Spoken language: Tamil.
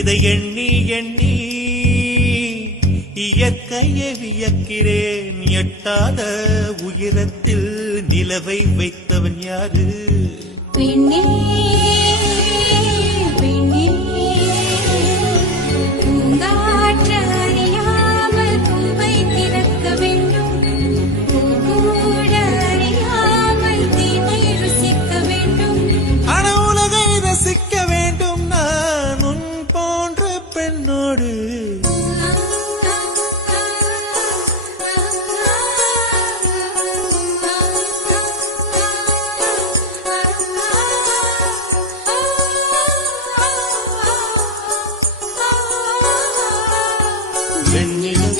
இதை எண்ணி எண்ணி இயற்கையை வியக்கிறேன். எட்டாத உயரத்தில் நிலவை வைத்தவன் யாரு? பெண்ணே